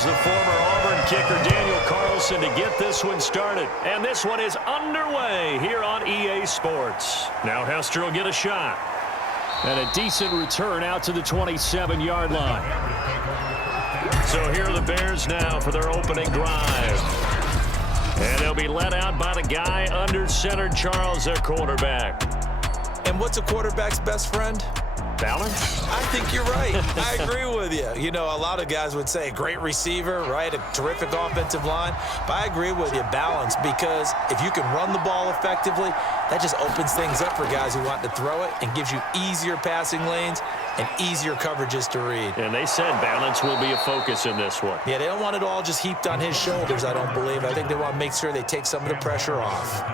Here's the former Auburn kicker Daniel Carlson to get this one started. And this one is underway here on EA Sports. Now Hester will get a shot. And a decent return out to the 27-yard line. So here are the Bears now for their opening drive. And they'll be led out by the guy under center, Charles, their quarterback. And what's a quarterback's best friend? Balance? I think you're right. I agree with you. You know, a lot of guys would say great receiver, right? A terrific offensive line. But I agree with you, balance, because if you can run the ball effectively, that just opens things up for guys who want to throw it and gives you easier passing lanes and easier coverages to read. And they said balance will be a focus in this one. Yeah, they don't want it all just heaped on his shoulders, I don't believe. I think they want to make sure they take some of the pressure off.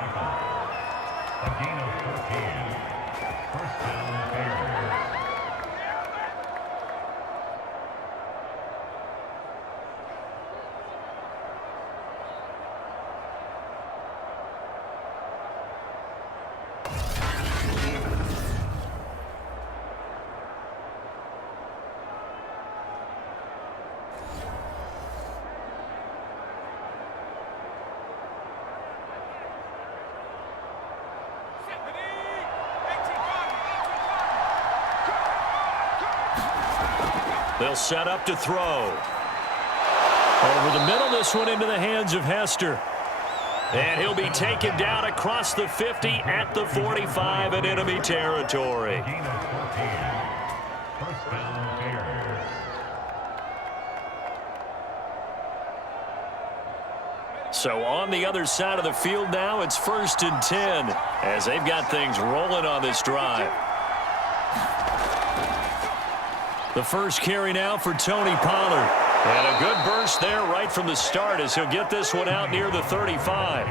They'll set up to throw. Over the middle, this one into the hands of Hester. And he'll be taken down across the 50 at the 45 in enemy territory. So on the other side of the field now, it's 1st and 10 as they've got things rolling on this drive. The first carry now for Tony Pollard. And a good burst there right from the start as he'll get this one out near the 35.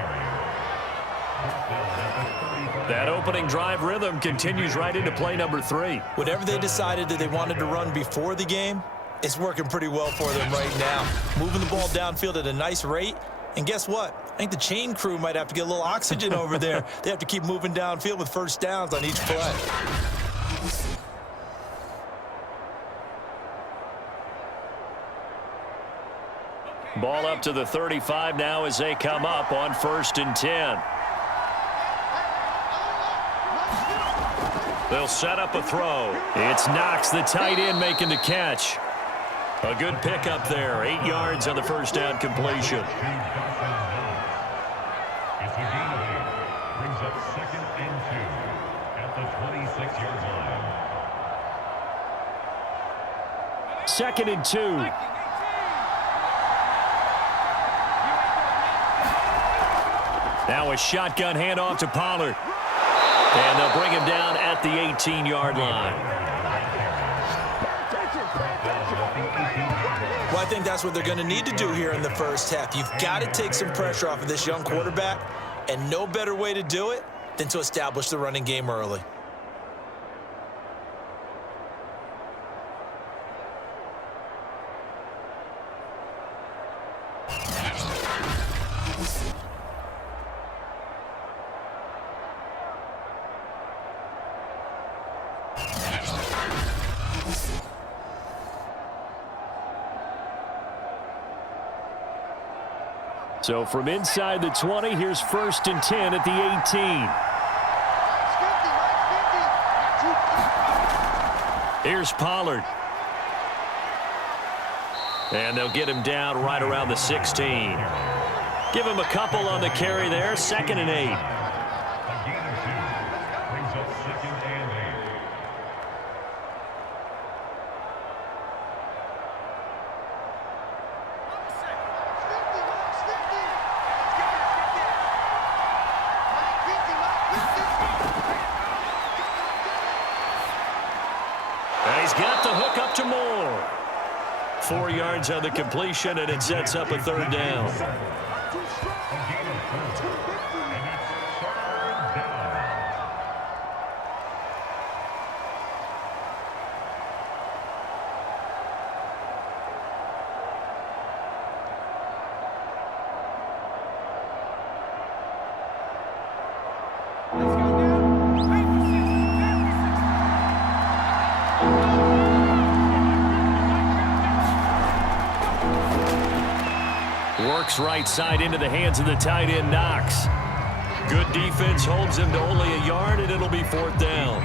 That opening drive rhythm continues right into play number 3. Whatever they decided that they wanted to run before the game, it's working pretty well for them right now. Moving the ball downfield at a nice rate. And guess what? I think the chain crew might have to get a little oxygen over there. They have to keep moving downfield with first downs on each play. Ball up to the 35 now as they come up on 1st and 10. They'll set up a throw. It's Knox, the tight end, making the catch. A good pickup there. 8 yards on the first down completion. Brings up 2nd and 2 at the 26-yard line. 2nd and 2. Now a shotgun handoff to Pollard. And they'll bring him down at the 18-yard line. Well, I think that's what they're going to need to do here in the first half. You've got to take some pressure off of this young quarterback, and no better way to do it than to establish the running game early. So from inside the 20, here's 1st and 10 at the 18. Here's Pollard. And they'll get him down right around the 16. Give him a couple on the carry there, 2nd and 8. He's got the hook up to Moore. 4 yards on the completion, and it sets up a 3rd down. Works right side into the hands of the tight end, Knox. Good defense holds him to only a yard, and it'll be 4th down.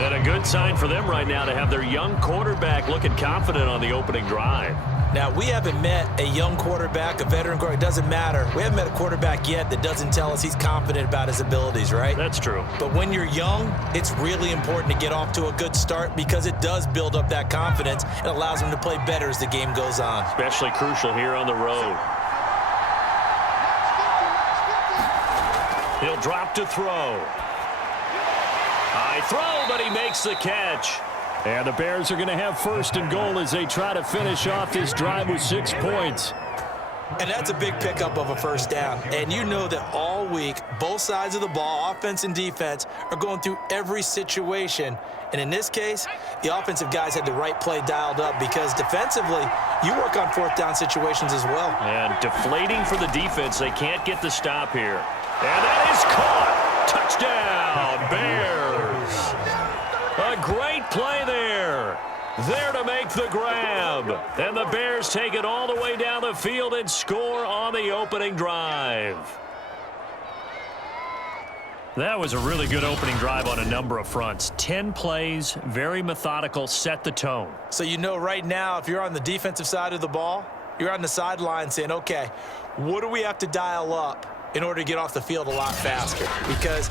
And a good sign for them right now to have their young quarterback looking confident on the opening drive. Now, we haven't met a young quarterback, a veteran quarterback. It doesn't matter. We haven't met a quarterback yet that doesn't tell us he's confident about his abilities, right? That's true. But when you're young, it's really important to get off to a good start because it does build up that confidence and allows him to play better as the game goes on. Especially crucial here on the road. He'll drop to throw. High throw, but he makes the catch. And the Bears are going to have 1st and goal as they try to finish off this drive with 6 points. And that's a big pickup of a 1st down. And you know that all week, both sides of the ball, offense and defense, are going through every situation. And in this case, the offensive guys had the right play dialed up because defensively, you work on 4th down situations as well. And deflating for the defense. They can't get the stop here. And that is caught. Touchdown, Bears. A great play there. There to make the grab. And the Bears take it all the way down the field and score on the opening drive. That was a really good opening drive on a number of fronts. 10 plays, very methodical, set the tone. So you know right now, if you're on the defensive side of the ball, you're on the sideline saying, okay, what do we have to dial up in order to get off the field a lot faster? Because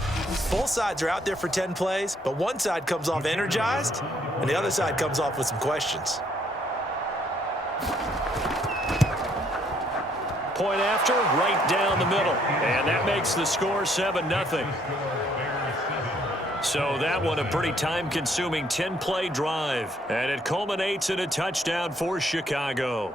both sides are out there for 10 plays, but one side comes off energized, and the other side comes off with some questions. Point after, right down the middle. And that makes the score 7-0. So that one a pretty time-consuming 10-play drive. And it culminates in a touchdown for Chicago.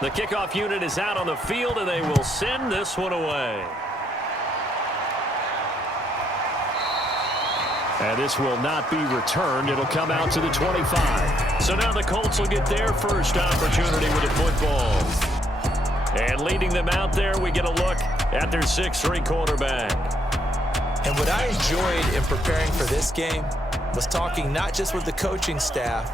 The kickoff unit is out on the field, and they will send this one away. And this will not be returned. It'll come out to the 25. So now the Colts will get their first opportunity with the football. And leading them out there, we get a look at their 6'3" quarterback. And what I enjoyed in preparing for this game was talking not just with the coaching staff,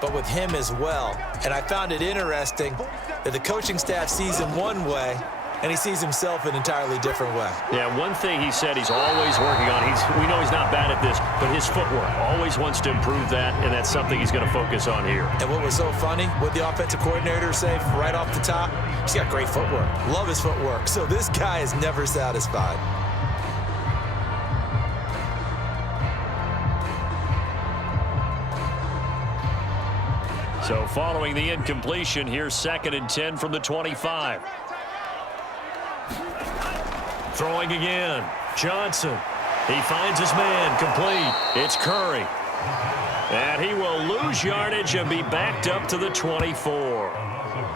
but with him as well. And I found it interesting that the coaching staff sees him one way, and he sees himself an entirely different way. Yeah, one thing he said he's always working on. We know he's not bad at this, but his footwork, always wants to improve that, and that's something he's going to focus on here. And what was so funny, what the offensive coordinator say right off the top, he's got great footwork. Love his footwork. So this guy is never satisfied. So following the incompletion, here's 2nd and 10 from the 25. Throwing again. Johnson. He finds his man. Complete. It's Curry. And he will lose yardage and be backed up to the 24.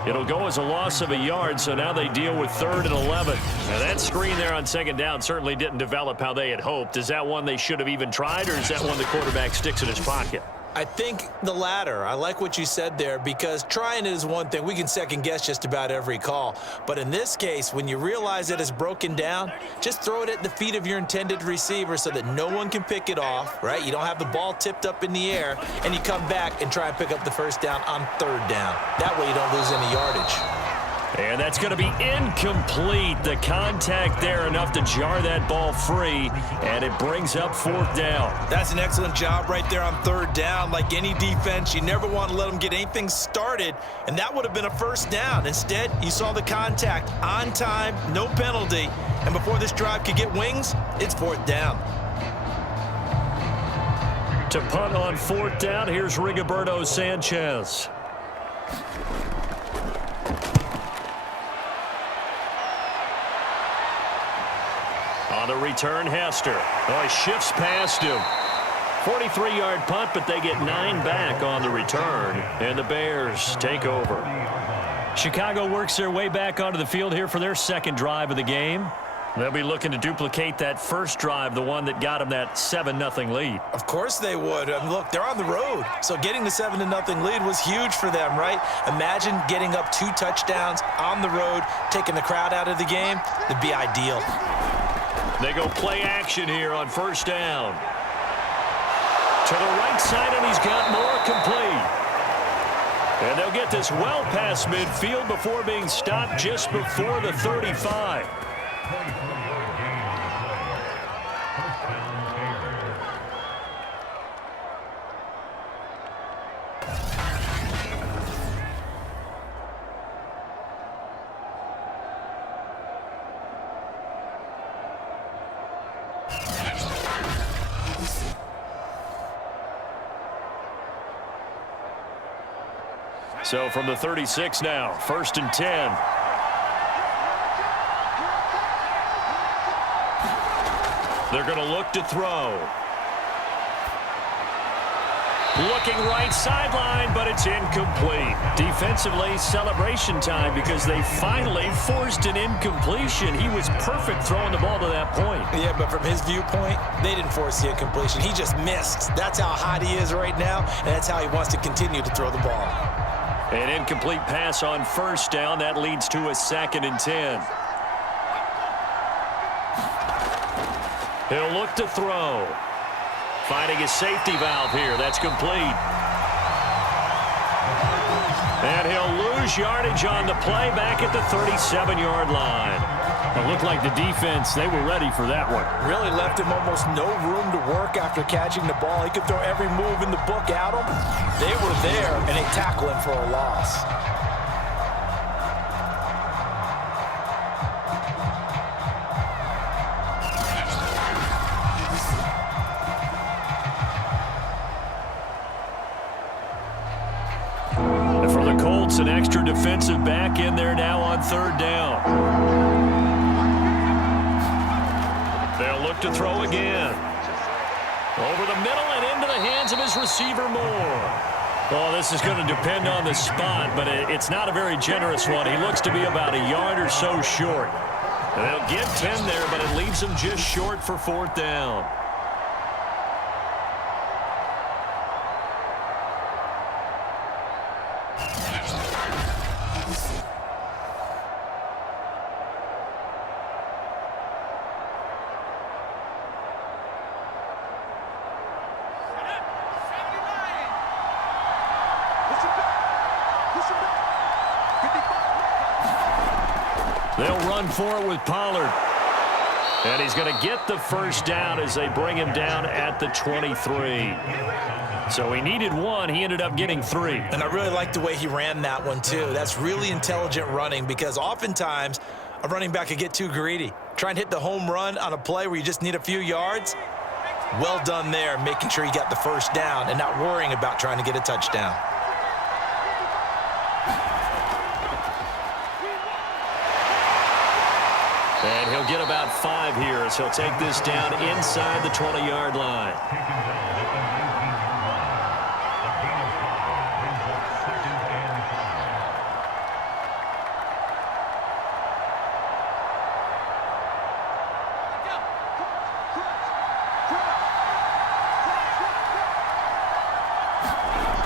It'll go as a loss of a yard, so now they deal with 3rd and 11. Now that screen there on 2nd down certainly didn't develop how they had hoped. Is that one they should have even tried, or is that one the quarterback sticks in his pocket? I think the latter. I like what you said there because trying it is one thing. We can second guess just about every call. But in this case, when you realize that it's broken down, just throw it at the feet of your intended receiver so that no one can pick it off, right? You don't have the ball tipped up in the air, and you come back and try and pick up the 1st down on 3rd down. That way you don't lose any yardage. And that's going to be incomplete. The contact there enough to jar that ball free, and it brings up 4th down. That's an excellent job right there on 3rd down. Like any defense, you never want to let them get anything started, and that would have been a 1st down. Instead, you saw the contact on time, no penalty, and before this drive could get wings, it's 4th down. To punt on 4th down, here's Rigoberto Sanchez. On the return, Hester. Oh, he shifts past him. 43-yard punt, but they get 9 back on the return, and the Bears take over. Chicago works their way back onto the field here for their second drive of the game. They'll be looking to duplicate that first drive, the one that got them that 7-0 lead. Of course they would. Look, they're on the road, so getting the 7-0 lead was huge for them, right? Imagine getting up 2 touchdowns on the road, taking the crowd out of the game. It'd be ideal. They go play action here on first down. To the right side, and he's got more complete. And they'll get this well past midfield before being stopped just before the 35. 24-yard gain on the play. First down, Bears. So from the 36 now, 1st and 10. They're going to look to throw. Looking right sideline, but it's incomplete. Defensively, celebration time because they finally forced an incompletion. He was perfect throwing the ball to that point. Yeah, but from his viewpoint, they didn't force the incompletion. He just missed. That's how hot he is right now, and that's how he wants to continue to throw the ball. An incomplete pass on first down. That leads to a 2nd and 10. He'll look to throw. Finding a safety valve here. That's complete. And he'll lose yardage on the play back at the 37-yard line. It looked like the defense, they were ready for that one. Really left him almost no room to work after catching the ball. He could throw every move in the book at him. They were there, and they tackled him for a loss. And for the Colts, an extra defensive back in there now on 3rd down. They'll look to throw again. Over the middle and into the hands of his receiver Moore. Well, this is going to depend on the spot, but it's not a very generous one. He looks to be about a yard or so short. And they'll get 10 there, but it leaves him just short for 4th down. They'll run for it with Pollard. And he's going to get the first down as they bring him down at the 23. So he needed 1. He ended up getting 3. And I really like the way he ran that one, too. That's really intelligent running because oftentimes a running back could get too greedy. Try and hit the home run on a play where you just need a few yards. Well done there, making sure he got the first down and not worrying about trying to get a touchdown. And he'll get about 5 here as he'll take this down inside the 20-yard line.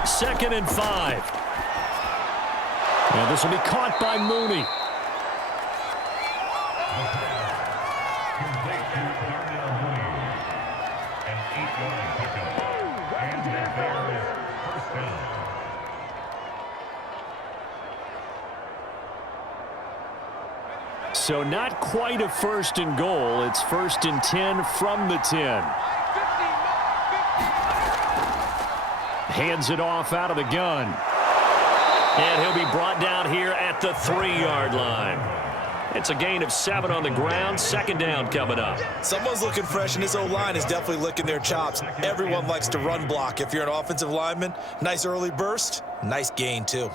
Second and 5. And this will be caught by Mooney. So not quite a 1st and goal. It's 1st and 10 from the 10. Hands it off out of the gun. And he'll be brought down here at the 3-yard line. It's a gain of 7 on the ground. 2nd down coming up. Someone's looking fresh, and this O-line is definitely licking their chops. Everyone likes to run block. If you're an offensive lineman, nice early burst, nice gain, too.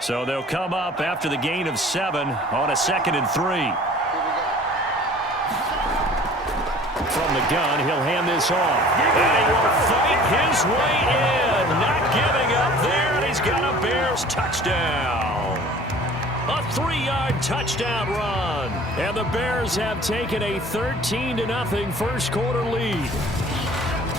So they'll come up after the gain of 7 on a 2nd and 3. From the gun, he'll hand this off. And he will fight his way in. Not giving up there, and he's got a Bears touchdown. 3-yard touchdown run. And the Bears have taken a 13-0 first quarter lead.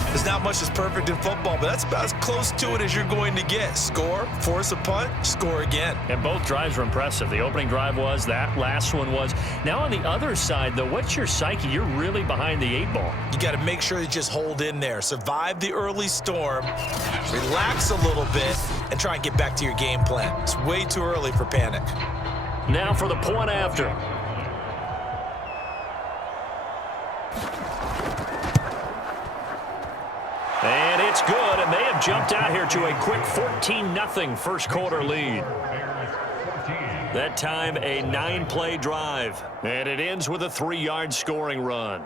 There's not much that's perfect in football, but that's about as close to it as you're going to get. Score, force a punt, score again. And both drives were impressive. The opening drive was, that last one was. Now on the other side, though, what's your psyche? You're really behind the 8 ball. You got to make sure you just hold in there. Survive the early storm, relax a little bit, and try and get back to your game plan. It's way too early for panic. Now for the point after. And it's good, and they have jumped out here to a quick 14-0 first quarter lead. That time a 9-play drive, and it ends with a 3-yard scoring run.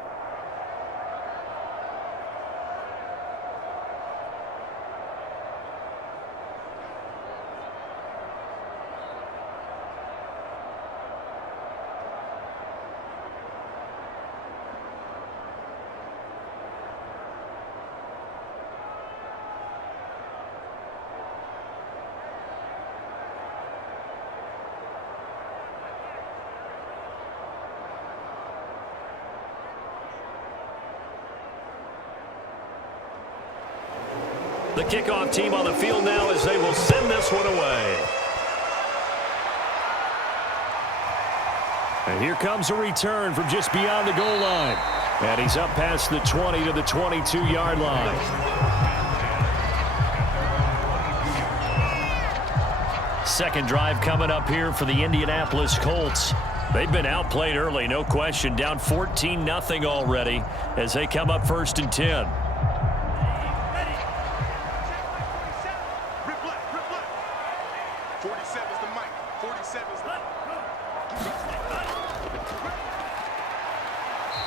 The kickoff team on the field now as they will send this one away. And here comes a return from just beyond the goal line. And he's up past the 20 to the 22-yard line. Second drive coming up here for the Indianapolis Colts. They've been outplayed early, no question. Down 14-0 already as they come up 1st and 10.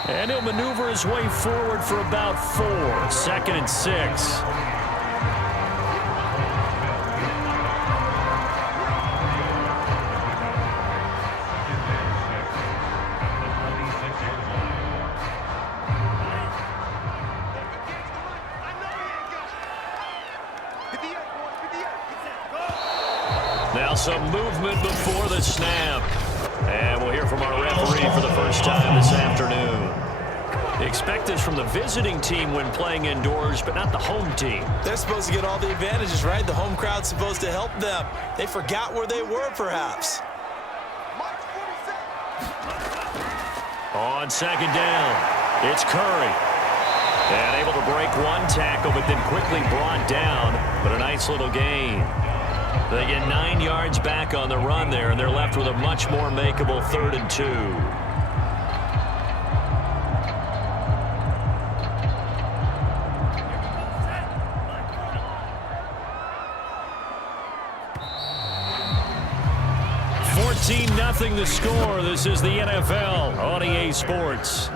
And he'll maneuver his way forward for about 4. 2nd and 6. Now some movement before the snap. And we'll hear from our referee for the first time this afternoon. Expect this from the visiting team when playing indoors, but not the home team. They're supposed to get all the advantages, right? The home crowd's supposed to help them. They forgot where they were, perhaps. On 2nd down, it's Curry. And able to break one tackle, but then quickly brought down. But a nice little gain. They get 9 yards back on the run there, and they're left with a much more makeable 3rd and 2. Nothing the score. This is the NFL on EA Sports.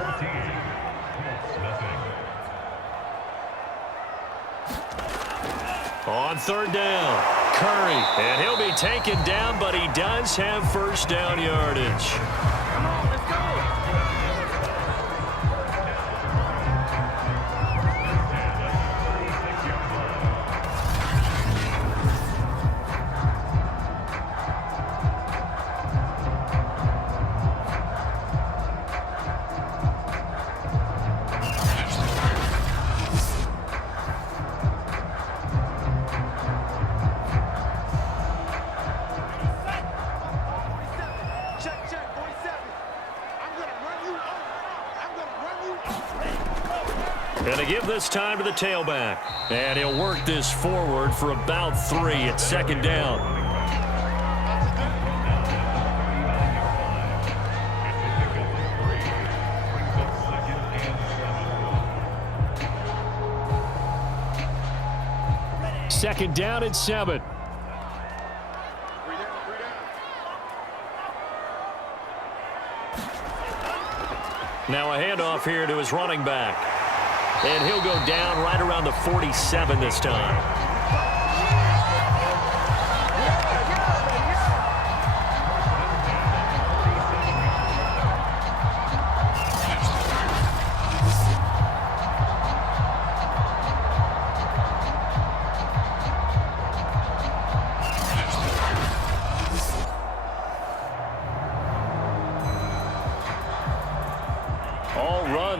On 3rd down, Curry, and he'll be taken down, but he does have first down yardage. Come on, let's go. And to give this time to the tailback. And he'll work this forward for about 3 at 2nd down. Second down at 7. Now a handoff here to his running back. And he'll go down right around the 47 this time.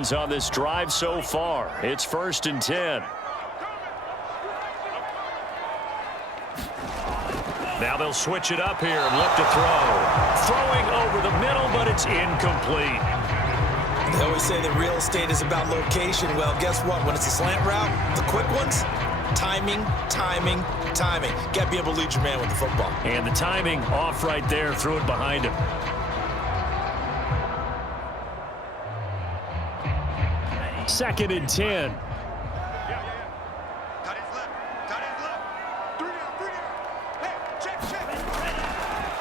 downs on this drive so far. It's 1st and 10. Now they'll switch it up here and look to throw. Throwing over the middle, but it's incomplete. They always say that real estate is about location. Well, guess what? When it's a slant route, the quick ones, timing, timing, timing. Got to be able to lead your man with the football. And the timing off right there. Threw it behind him. Second and 10.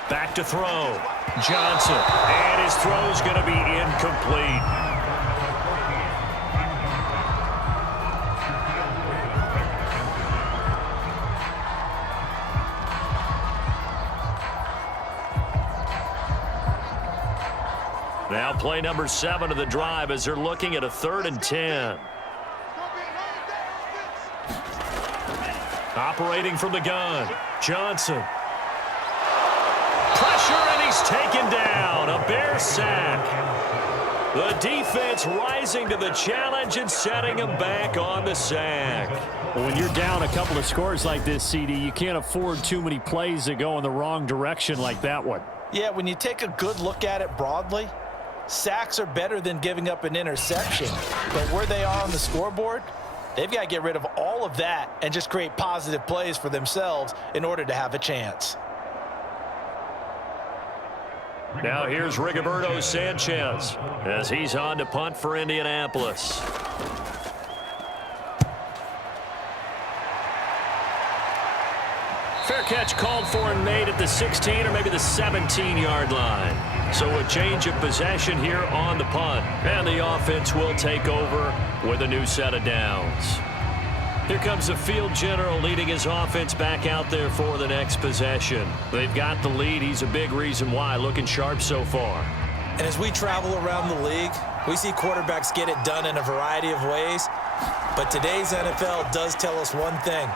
Back to throw. Johnson. And his throw's going to be incomplete. Now play number 7 of the drive as they're looking at a 3rd and 10. Operating from the gun. Johnson. Pressure, and he's taken down. A Bear sack. The defense rising to the challenge and setting him back on the sack. Well, when you're down a couple of scores like this, CD, you can't afford too many plays that go in the wrong direction like that one. Yeah, when you take a good look at it broadly, sacks are better than giving up an interception. But where they are on the scoreboard, they've got to get rid of all of that and just create positive plays for themselves in order to have a chance. Now here's Rigoberto Sanchez as he's on to punt for Indianapolis. Fair catch called for and made at the 16 or maybe the 17-yard line. So a change of possession here on the punt. And the offense will take over with a new set of downs. Here comes the field general leading his offense back out there for the next possession. They've got the lead. He's a big reason why. Looking sharp so far. And as we travel around the league, we see quarterbacks get it done in a variety of ways. But today's NFL does tell us one thing.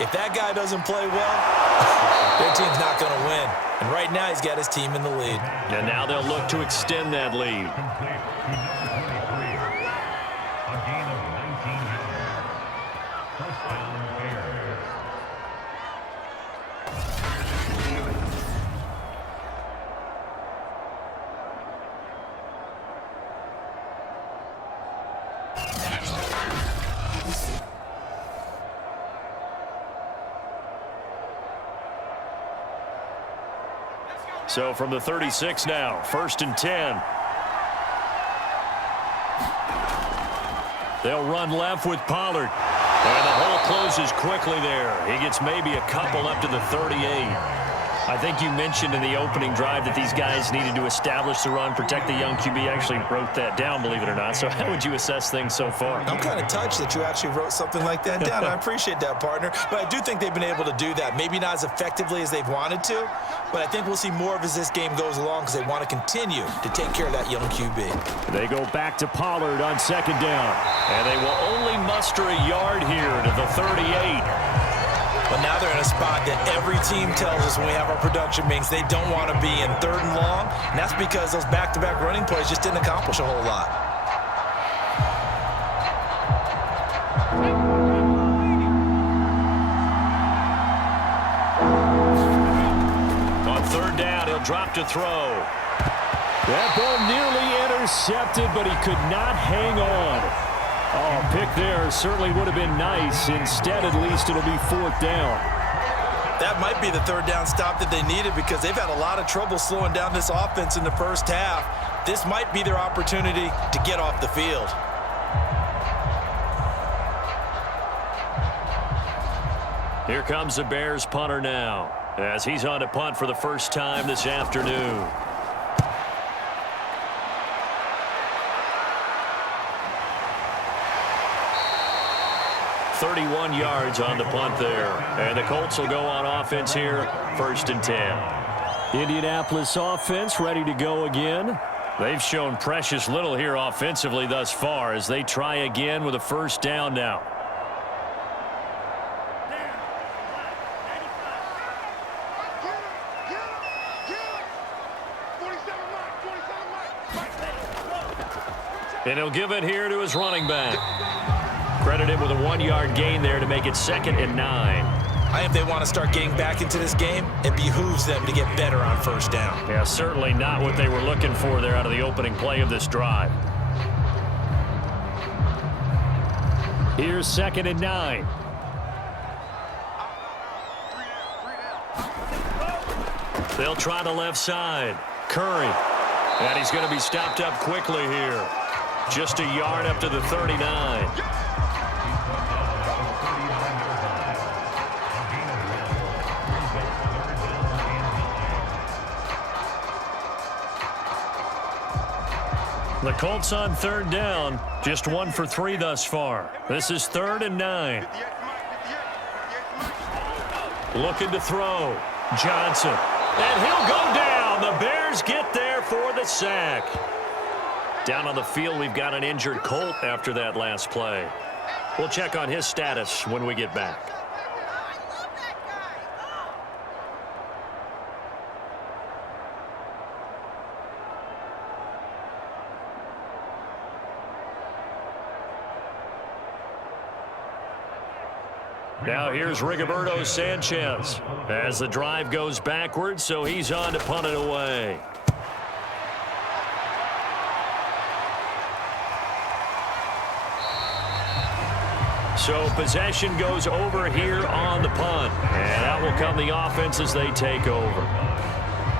If that guy doesn't play well, their team's not going to win. And right now he's got his team in the lead. And now they'll look to extend that lead. A gain of 19 yards. First down, Bears. So from the 36 now, 1st and 10. They'll run left with Pollard. And the hole closes quickly there. He gets maybe a couple up to the 38. I think you mentioned in the opening drive that these guys needed to establish the run, protect the young QB. Actually wrote that down, believe it or not. So how would you assess things so far? I'm kind of touched that you actually wrote something like that down. I appreciate that, partner. But I do think they've been able to do that. Maybe not as effectively as they've wanted to, but I think we'll see more of as this game goes along because they want to continue to take care of that young QB. They go back to Pollard on 2nd down. And they will only muster a yard here to the 38. But now they're in a spot that every team tells us when we have our production meetings they don't want to be in 3rd and long, and that's because those back-to-back running plays just didn't accomplish a whole lot. On 3rd down, he'll drop to throw. That ball nearly intercepted, but he could not hang on. Oh, pick there certainly would have been nice. Instead, at least, it'll be 4th down. That might be the 3rd down stop that they needed because they've had a lot of trouble slowing down this offense in the first half. This might be their opportunity to get off the field. Here comes the Bears punter now as he's on to punt for the first time this afternoon. 31 yards on the punt there. And the Colts will go on offense here, 1st and 10. Indianapolis offense ready to go again. They've shown precious little here offensively thus far as they try again with a 1st down now. And he'll give it here to his running back. Credited with a 1-yard gain there to make it 2nd and 9. If they want to start getting back into this game, it behooves them to get better on first down. Yeah, certainly not what they were looking for there out of the opening play of this drive. Here's 2nd and 9. They'll try the left side. Curry. And he's going to be stopped up quickly here. Just a yard up to the 39. The Colts on 3rd down, just 1 for 3 thus far. This is 3rd and 9. Looking to throw. Johnson. And he'll go down. The Bears get there for the sack. Down on the field, we've got an injured Colt after that last play. We'll check on his status when we get back. Now here's Rigoberto Sanchez as the drive goes backwards, so he's on to punt it away. So possession goes over here on the punt, and out will come the offense as they take over.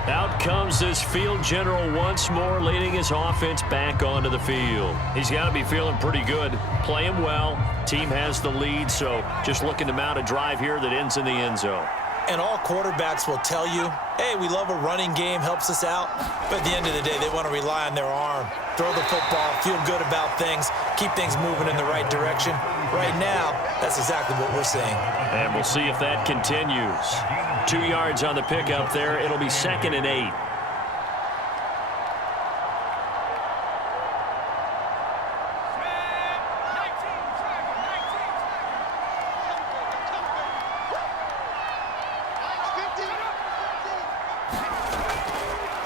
Out comes this field general once more, leading his offense back onto the field. He's got to be feeling pretty good, playing well. Team has the lead, so just looking to mount a drive here that ends in the end zone. And all quarterbacks will tell you, hey, we love a running game, helps us out. But at the end of the day, they want to rely on their arm. Throw the football, feel good about things, keep things moving in the right direction. Right now, that's exactly what we're seeing. And we'll see if that continues. 2 yards on the pickup there. It'll be 2nd and 8.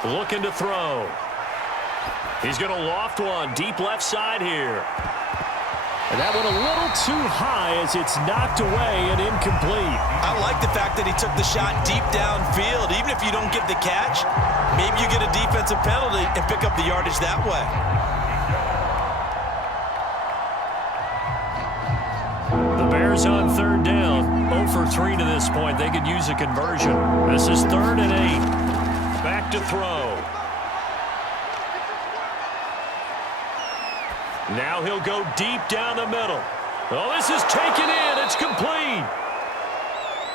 Looking to throw. He's going to loft one deep left side here. And that one a little too high as it's knocked away and incomplete. I like the fact that he took the shot deep downfield. Even if you don't get the catch, maybe you get a defensive penalty and pick up the yardage that way. The Bears on 3rd down. 0 for 3 to this point. They could use a conversion. This is 3rd and 8. Back to throw. Now he'll go deep down the middle. Oh, this is taken in. It's complete.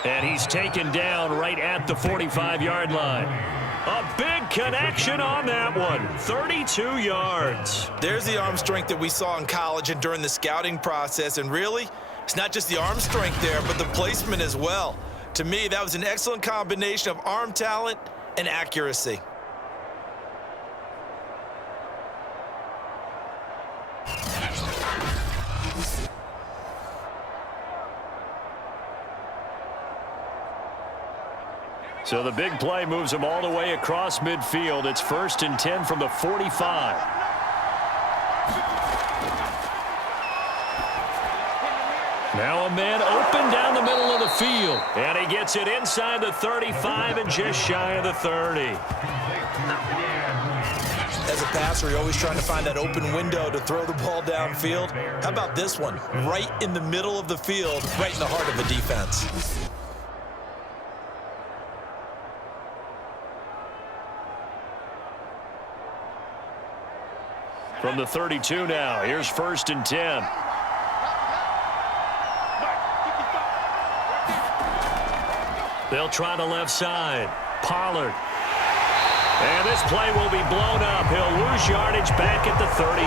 And he's taken down right at the 45-yard line. A big connection on that one. 32 yards. There's the arm strength that we saw in college and during the scouting process. And really, it's not just the arm strength there, but the placement as well. To me, that was an excellent combination of arm talent and accuracy. So the big play moves him all the way across midfield. It's 1st and 10 from the 45. Now a man open down the middle of the field. And he gets it inside the 35 and just shy of the 30. As a passer, you're always trying to find that open window to throw the ball downfield. How about this one? Right in the middle of the field, right in the heart of the defense. From the 32 now, here's 1st and 10. They'll try the left side. Pollard. And this play will be blown up. He'll lose yardage back at the 38.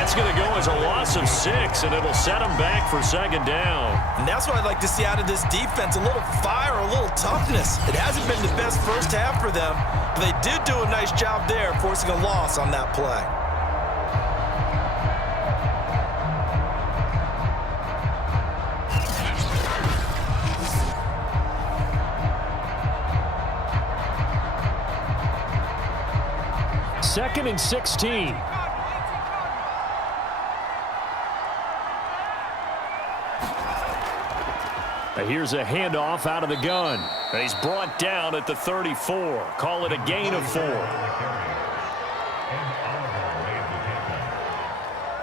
That's going to go as a loss of 6, and it'll set him back for 2nd down. And that's what I'd like to see out of this defense, a little fire, a little toughness. It hasn't been the best first half for them, but they did do a nice job there, forcing a loss on that play. Second and 16. Here's a handoff out of the gun. And he's brought down at the 34. Call it a gain of 4.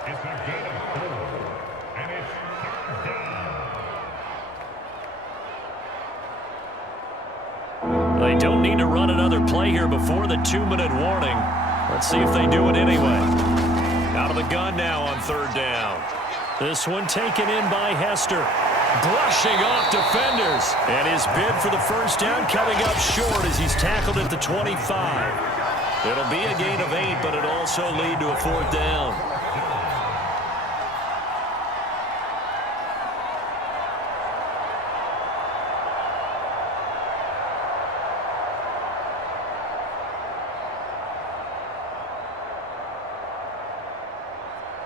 It's a gain of 4, and it's third down. They don't need to run another play here before the 2-minute warning. Let's see if they do it anyway. Out of the gun now on 3rd down. This one taken in by Hester. Brushing off defenders. And his bid for the first down coming up short as he's tackled at the 25. It'll be a gain of 8, but it'll also lead to a 4th down.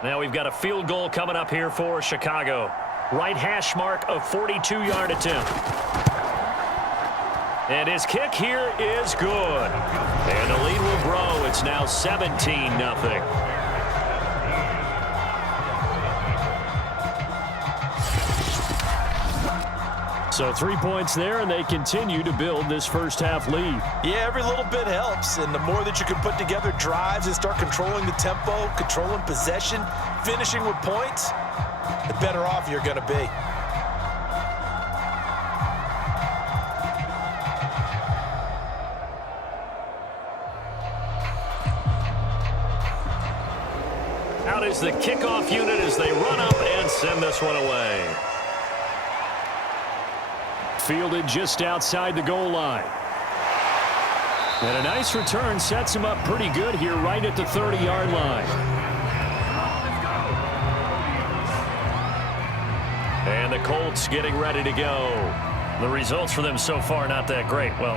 Now we've got a field goal coming up here for Chicago. Right hash mark of 42-yard attempt. And his kick here is good. And the lead will grow. It's now 17-0. So 3 points there, and they continue to build this first half lead. Yeah, every little bit helps, and the more that you can put together drives and start controlling the tempo, controlling possession, finishing with points, the better off you're going to be. Out is the kickoff unit as they run up and send this one away. Fielded just outside the goal line. And a nice return sets him up pretty good here right at the 30-yard line. And the Colts getting ready to go. The results for them so far not that great. Well,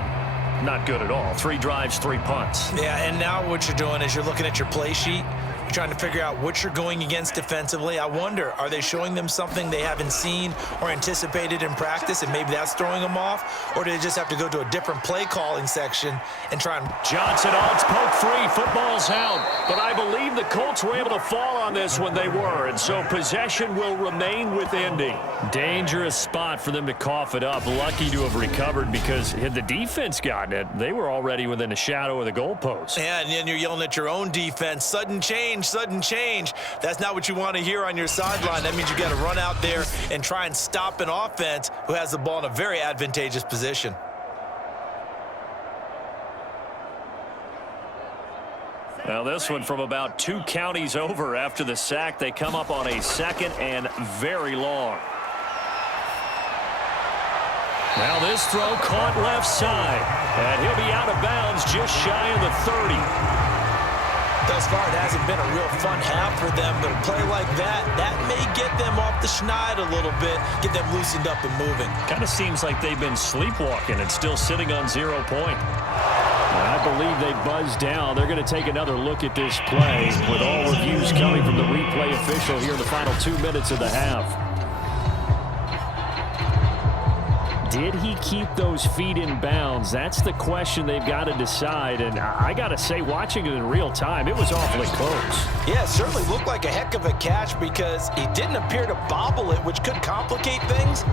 not good at all. 3 drives, 3 punts. Yeah, and now what you're doing is you're looking at your play sheet. You're trying to figure out what you're going against defensively. I wonder, are they showing them something they haven't seen or anticipated in practice, and maybe that's throwing them off? Or do they just have to go to a different play calling section and try and... Johnson, it's poke free. Football's out. But I believe the Colts were able to fall on this when they were, and so possession will remain with Indy. Dangerous spot for them to cough it up. Lucky to have recovered because had the defense gotten it, they were already within a shadow of the goalpost. Yeah, and then you're yelling at your own defense. Sudden change. That's not what you want to hear on your sideline. That means you got to run out there and try and stop an offense who has the ball in a very advantageous position. Now this one from about 2 counties over after the sack. They come up on a 2nd and very long. Now this throw caught left side. And he'll be out of bounds just shy of the 30. Thus far, it hasn't been a real fun half for them, but a play like that may get them off the schneid a little bit, get them loosened up and moving. Kind of seems like they've been sleepwalking and still sitting on 0 point. I believe they buzzed down. They're going to take another look at this play with all reviews coming from the replay official here in the final 2 minutes of the half. Did he keep those feet in bounds? That's the question they've got to decide. And I got to say, watching it in real time, it was awfully close. Yeah, it certainly looked like a heck of a catch because he didn't appear to bobble it, which could complicate things.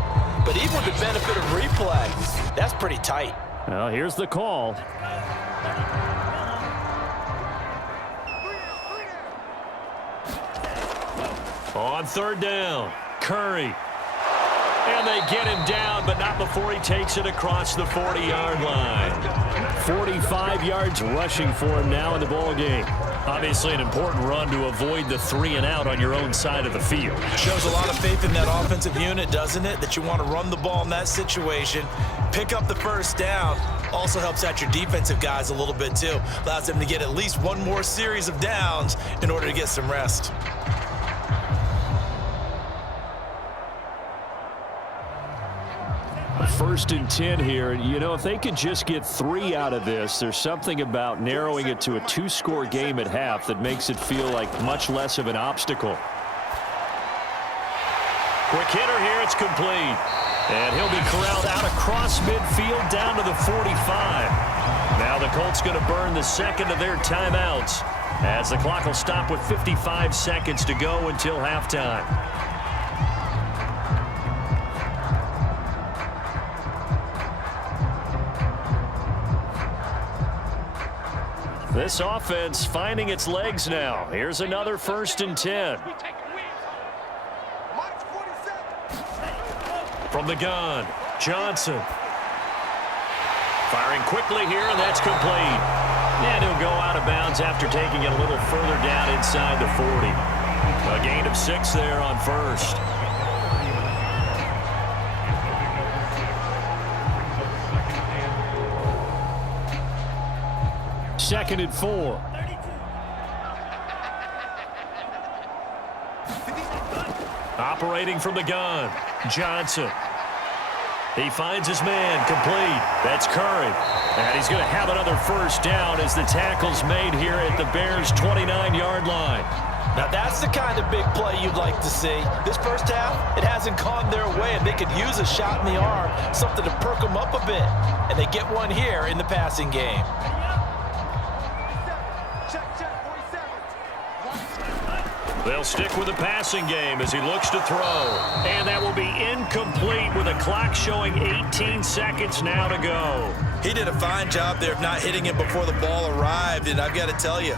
But even with the benefit of replay, that's pretty tight. Well, here's the call. On 3rd down, Curry. And they get him down, but not before he takes it across the 40-yard line. 45 yards rushing for him now in the ball game. Obviously an important run to avoid the 3 and out on your own side of the field. Shows a lot of faith in that offensive unit, doesn't it? That you want to run the ball in that situation, pick up the first down. Also helps out your defensive guys a little bit too. Allows them to get at least one more series of downs in order to get some rest. First and 10 here. You know, if they could just get 3 out of this, there's something about narrowing it to a 2-score game at half that makes it feel like much less of an obstacle. Quick hitter here. It's complete. And he'll be corralled out across midfield down to the 45. Now the Colts going to burn the second of their timeouts as the clock will stop with 55 seconds to go until halftime. This offense finding its legs now. Here's another 1st and 10. From the gun, Johnson. Firing quickly here, and that's complete. And he'll go out of bounds after taking it a little further down inside the 40. A gain of 6 there on 1st. Second and 4. Operating from the gun, Johnson. He finds his man, complete. That's Curry. And he's going to have another 1st down as the tackle's made here at the Bears' 29-yard line. Now that's the kind of big play you'd like to see. This first half, it hasn't gone their way, and they could use a shot in the arm, something to perk them up a bit. And they get one here in the passing game. They'll stick with the passing game as he looks to throw. And that will be incomplete with a clock showing 18 seconds now to go. He did a fine job there of not hitting it before the ball arrived, and I've got to tell you,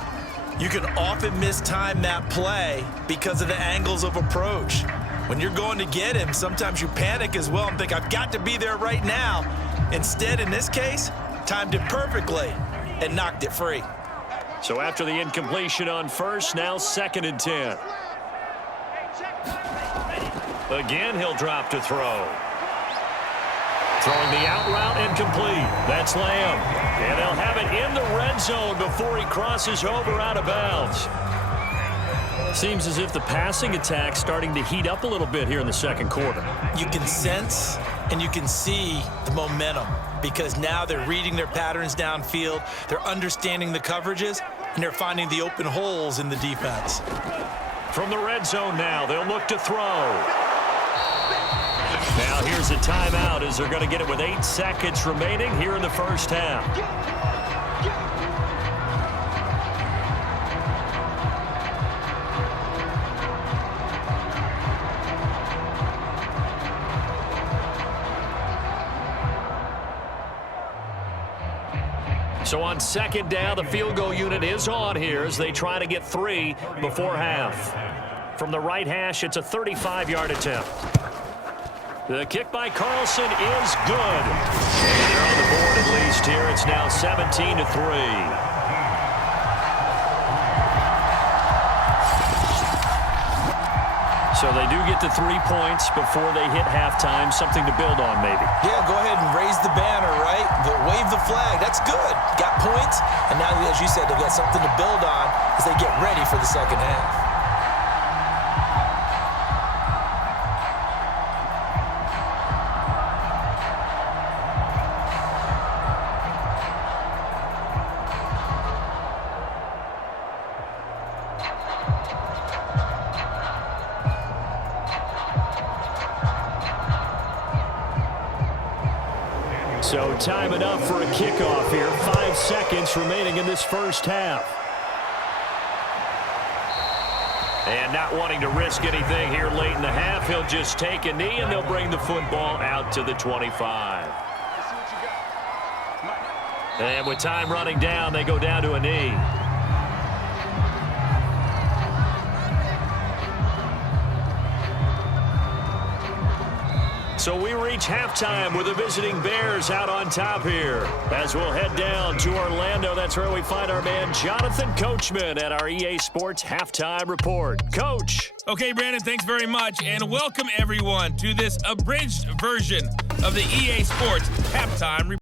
you can often mistime that play because of the angles of approach. When you're going to get him, sometimes you panic as well and think, I've got to be there right now. Instead, in this case, timed it perfectly and knocked it free. So after the incompletion on 1st, now 2nd and 10. Again, he'll drop to throw. Throwing the out route and complete. That's Lamb. And they'll have it in the red zone before he crosses over out of bounds. Seems as if the passing attack's starting to heat up a little bit here in the 2nd quarter. You can sense and you can see the momentum because now they're reading their patterns downfield, they're understanding the coverages, and they're finding the open holes in the defense. From the red zone now, they'll look to throw. Now here's a timeout as they're going to get it with 8 seconds remaining here in the 1st half. So on 2nd down, the field goal unit is on here as they try to get 3 before half. From the right hash, it's a 35-yard attempt. The kick by Carlson is good. And they're on the board at least here. It's now 17-3. So they do get to 3 points before they hit halftime. Something to build on, maybe. Yeah, go ahead and raise the banner, right? Wave the flag. That's good. Got points. And now, as you said, they've got something to build on as they get ready for the 2nd half. So time it up for a kickoff here. 5 seconds remaining in this 1st half. And not wanting to risk anything here late in the half, he'll just take a knee and they'll bring the football out to the 25. And with time running down, they go down to a knee. So we reach halftime with the visiting Bears out on top here. As we'll head down to Orlando, that's where we find our man Jonathan Coachman at our EA Sports Halftime Report. Coach. Okay, Brandon, thanks very much, and welcome everyone to this abridged version of the EA Sports Halftime Report.